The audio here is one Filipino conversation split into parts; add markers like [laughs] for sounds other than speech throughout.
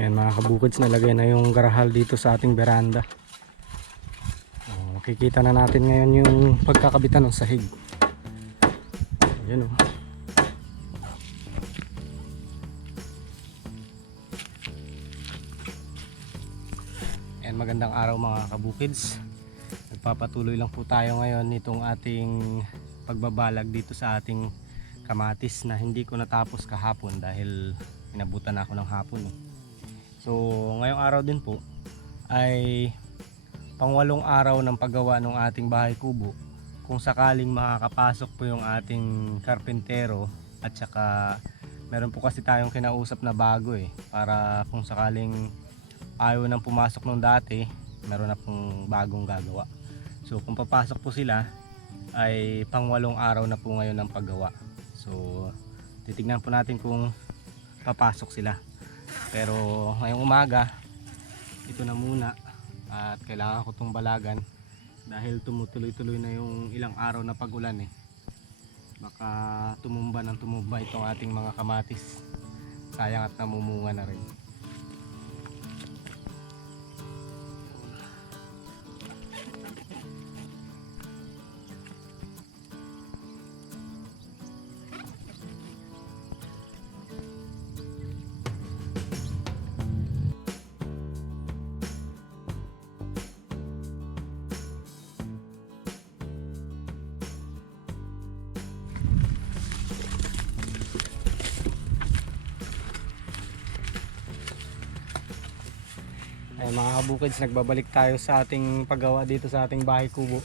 Ayan mga kabukids, nalagay na yung garahal dito sa ating veranda. Oh, makikita na natin ngayon yung pagkakabitan ng sahig. Ayan oh. Ayan magandang araw mga kabukids. Nagpapatuloy lang po tayo ngayon nitong ating pagbabalag dito sa ating kamatis na hindi ko natapos kahapon dahil inabutan ako ng hapon. Eh. So ngayong araw din po ay pangwalong araw ng paggawa ng ating bahay kubo. Kung sakaling makakapasok po yung ating karpentero at saka meron po kasi tayong kinausap na bago eh para kung sakaling ayaw nang pumasok nung dati meron na pong bagong gagawa. So kung papasok po sila ay pangwalong araw na po ngayon ng paggawa. So titignan po natin kung papasok sila. Pero ngayong umaga, ito na muna at kailangan ko itong balagan dahil tumutuloy-tuloy na yung ilang araw na pag-ulan eh. Baka tumumba ng tumumba itong ating mga kamatis. Sayang at namumunga na rin. Ay mga kabukids, nagbabalik tayo sa ating paggawa dito sa ating bahay kubo.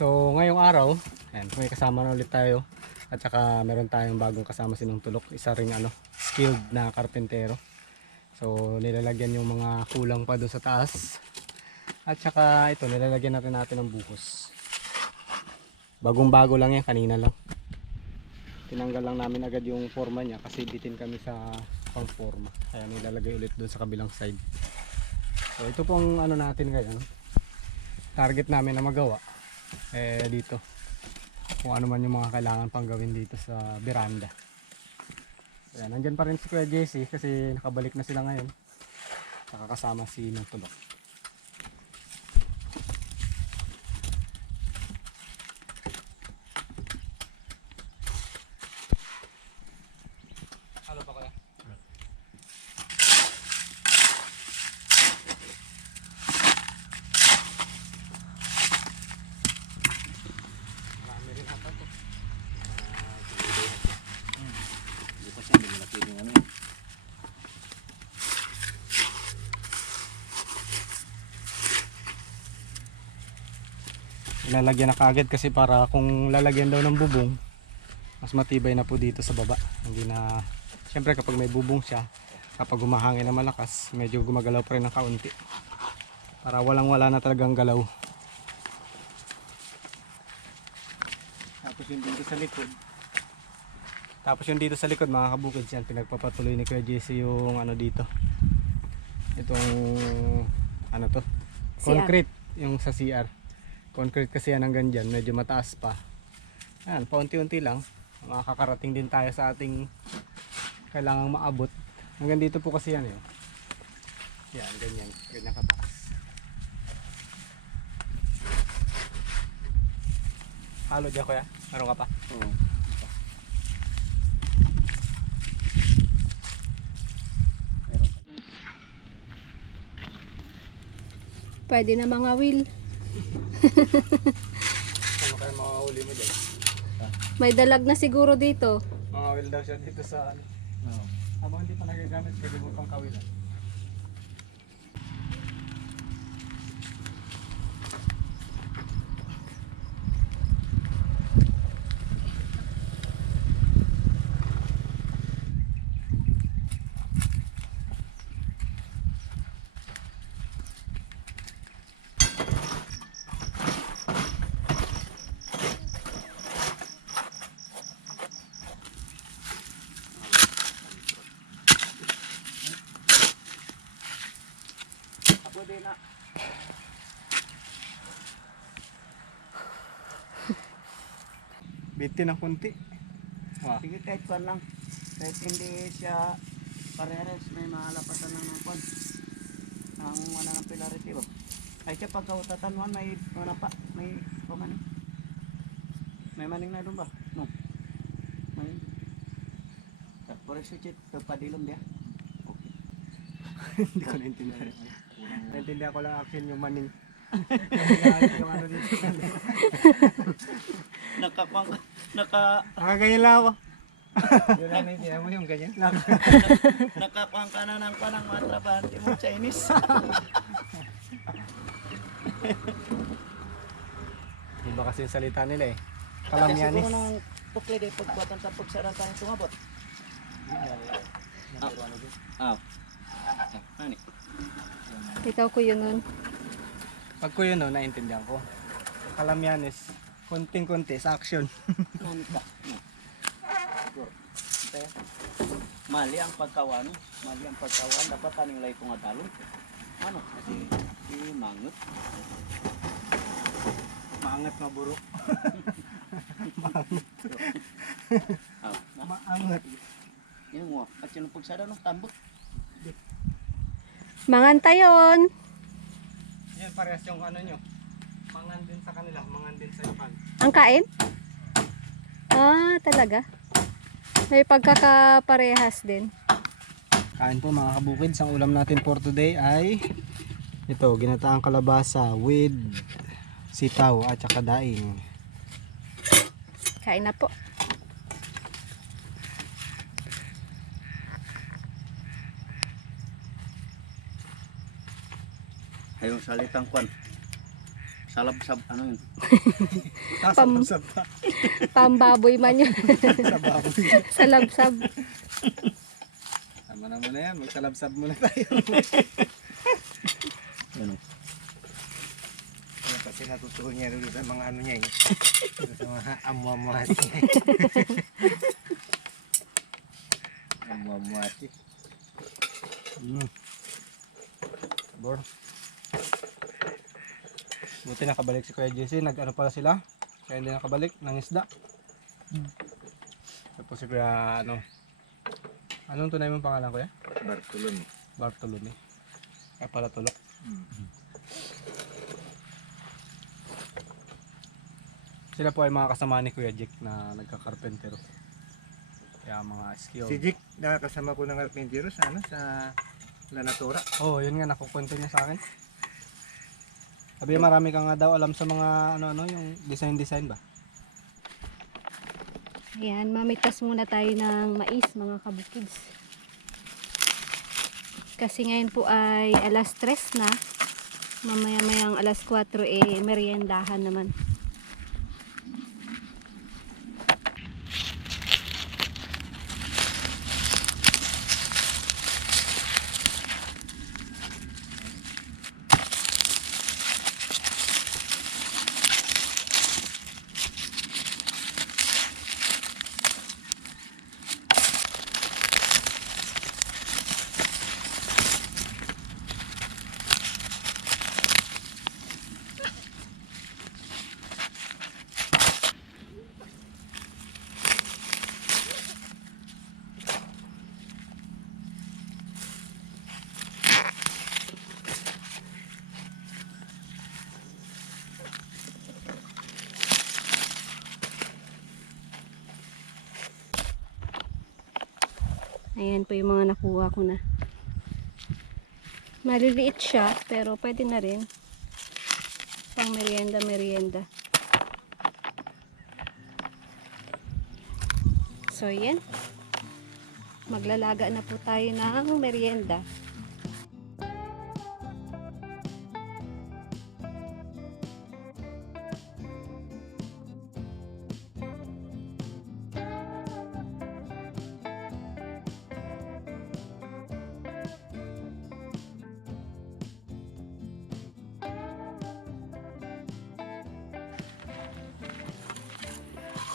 So ngayong araw, ayan, may kasama na ulit tayo. At saka meron tayong bagong kasama sinong tulok. Isa ring ano, skilled na karpentero. So nilalagyan yung mga kulang pa doon sa taas. At saka ito, nilalagyan natin natin ng buhos. Bagong bago lang yan, kanina lang. Tinanggal lang namin agad yung forma niya kasi bitin kami sa pang forma. Kaya nilalagay ulit doon sa kabilang side. So ito pong ano natin ngayon. Target namin na magawa. Eh dito. Kung ano man yung mga kailangan pang gawin dito sa veranda. Ayan, nandyan pa rin si Kuya Jesse kasi nakabalik na sila ngayon. Nakakasama si Nang. Halo pa kaya? Marami rin ata to. Hindi pa siya, hindi mo na pwedeng ano eh. Ilalagyan na kagad kasi para kung lalagyan daw ng bubong, mas matibay na po dito sa baba. Hindi na, syempre kapag may bubong siya, kapag humahangin na malakas, medyo gumagalaw pa rin ng kaunti. Para walang wala na talagang galaw. Tapos yung dito sa likod. Tapos yung dito sa likod mga kabukid yan, pinagpapatuloy ni Kuya JC yung ano dito. Itong ano to? CR. Concrete yung sa CR. Concrete kasi yan hanggang dyan, medyo mataas pa. Yan, paunti-unti lang. Makakarating din tayo sa ating kailangang maabot. Hanggang dito po kasi yan eh. Yan, ganyan. Ganyan kataas. Halo dyan kuya? Meron ka pa? Oo. Pa. Pwede na mga will. Ano kayo makahuli mo dyan? May dalag na siguro dito. Mga daw siya dito sa ano. Oo. Habang hindi pa nagagamit, pwede mo pang kawilan. Pwede na. Bitin ng kunti. Wow. Sige kahit pa lang. Kahit hindi siya Pareres may mahalapatan ng kwan. Ang wala ng pilarity ba? Ay siya pagkautatan mo may wala pa, may pamaning. May maning na doon ba? No. Maning. Tapos si Chit, padilom dia. Okay. [laughs] Hindi ko naintindihan. Naintindihan ko lang action yung maning. [laughs] ano. Nakakwang, naka, Nakaganyan lang ako. Yun lang mo yung ganyan. [laughs] nakakwang ka na ng panang mga trabahante mo Chinese. [laughs] Iba kasi yung salita nila eh. Kasi Kalamyanis. siguro nung tukli di pagbuatan sa pagsara tayong sumabot. Ah. Ah. Ano? Ikaw ko yun nun. Pag ko yun no, naintindihan ko. Kalamyanis. Konting-konti sa action. [laughs] Mali ang pagkawan. Mali ang pagkawan. Dapat taning lay kong adalon. Ano? Kasi, si mangut. Maangat na buro. [laughs] Ah, na. Maangat. Yan mo. At yung pagsara ng tambok. Mangantayon. Yan parehas yung ano nyo. Mangan din sa kanila, Ang kain? Ah, talaga? May pagkakaparehas din. Kain po mga kabukid. Ang ulam natin for today ay ito, ginataang kalabasa with sitaw at saka daing. Kain na po. Ayong salitang kwan. Salab-sab, ano yun? [laughs] Pam- Sasabsab pa Pambaboy man yun. [laughs] sa baboy. Salabsab. Tama naman na yan, magsalabsab muna tayo. [laughs] Ano? Kasi natutuhan niya rin sa mga ano niya eh. sa mga amuamuhat niya. Mm. Bor. Buti nakabalik si Kuya JC. Nag-ano pala sila. Kaya hindi nakabalik. Nang isda. Tapos si Kuya ano. Anong tunay mong pangalan Kuya? Bartolome. Bartolome. Kaya pala tulok. Sila po ay mga kasama ni Kuya Jack na nagka-carpentero. Kaya mga skill. Si Jick, nakakasama ko ng Carpintero sa ano, sa La Natura. Oo, oh, yun nga, nakukwento niya sa akin. Sabi marami ka nga daw alam sa mga ano-ano, yung design-design ba? Ayan, mamitas muna tayo ng mais mga kabukids. Kasi ngayon po ay alas 3 na. Mamaya-mayang alas 4 eh meriendahan naman. Ayan po yung mga nakuha ko na. Maliliit siya, pero pwede na rin. Pang merienda, merienda. So, yan. Maglalaga na po tayo ng merienda.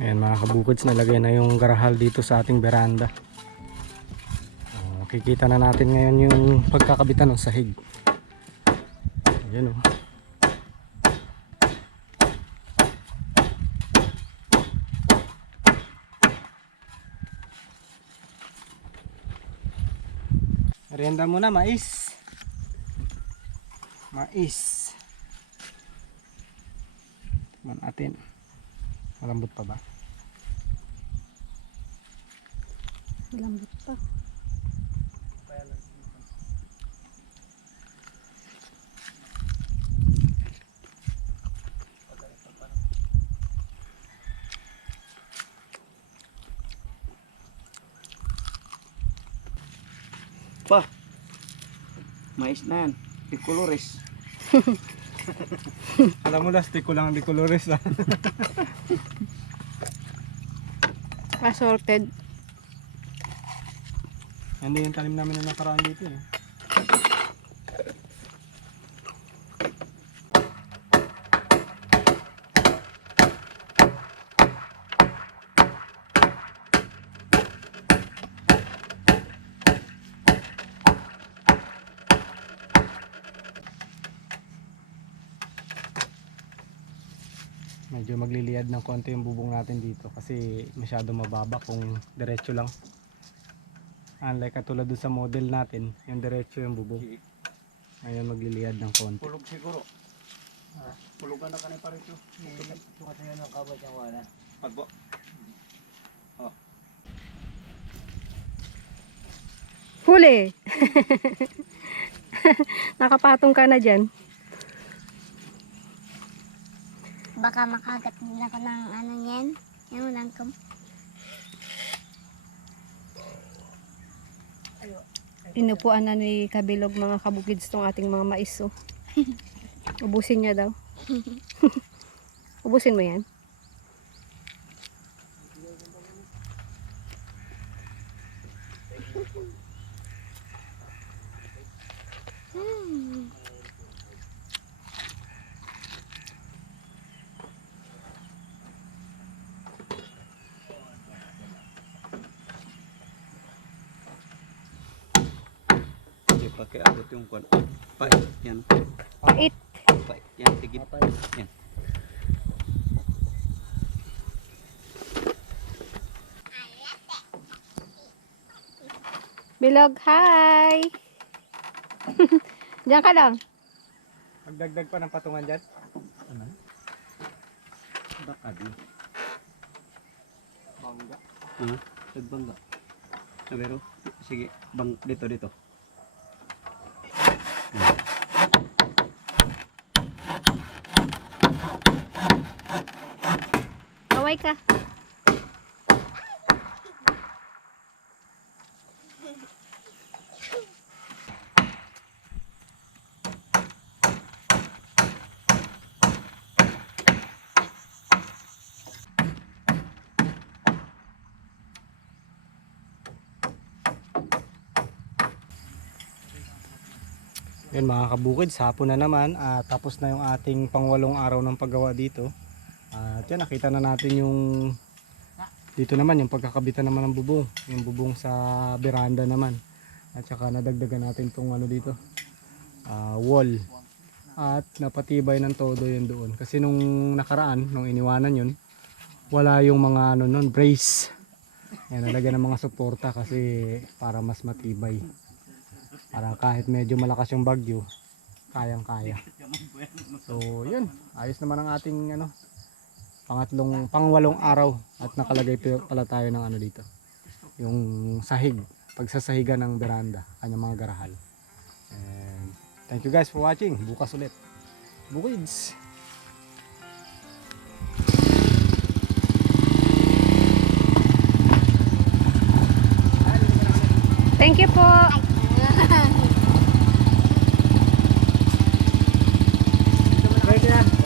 Ayan mga kabukids, nalagay na yung garahal dito sa ating veranda. Oh, kikita na natin ngayon yung pagkakabitan ng sahig. Ayan oh. Merienda muna, mais. Mais. Tingnan natin. Malambot pa ba? Malambot pa. Pa. Mais na yan. Di colores. [laughs] Alam mo, lastik ko lang ang di colores ah. [laughs] Assorted. Hindi yung tanim namin na nakaraan dito eh. Medyo magliliyad ng konti yung bubong natin dito kasi masyado mababa kung diretso lang. Unlike katulad dun sa model natin, yung diretso yung bubong. Ngayon magliliyad ng konti. Pulog siguro. Ah, pulugan na ka na pa rito. Ito kasi yan ang kabad yung wala. Pagbo. [laughs] Huli! [laughs] Nakapatong ka na dyan. Baka makagat din ako ng ano yan. Yung langkom. Inupuan na ni Kabilog mga kabukids tong ating mga mais. Oh. [laughs] Ubusin niya daw. [laughs] Ubusin mo yan. Hindi pa kaya abot yung kwan. Pait. Yan. Pait. Pait. Yan. Tigit. Yan. Bilog, hi! Diyan [laughs] ka lang. Magdagdag pa ng patungan dyan. Ano? Baka di. Bangga. Ha? Tagbangga. Ah, pero, sige. Bang, dito, dito. Kaway ka. Yun mga kabukid, hapon na naman. at tapos na yung ating pangwalong araw ng paggawa dito. Yan, nakita na natin yung dito naman yung pagkakabitan naman ng bubong. Yung bubong sa veranda naman. At saka nadagdagan natin tong ano dito. ah, wall. At napatibay ng todo yun doon. Kasi nung nakaraan, nung iniwanan yun, wala yung mga ano nun, brace. Yan, nalagyan ng mga suporta kasi para mas matibay. Para kahit medyo malakas yung bagyo, kayang kaya. So, yun. Ayos naman ang ating ano, pangatlong, pangwalong araw at nakalagay pa pala tayo ng ano dito. Yung sahig, pagsasahigan ng veranda, kanyang mga garahal. And thank you guys for watching. Bukas ulit. Bukids! Thank you po. Ready na.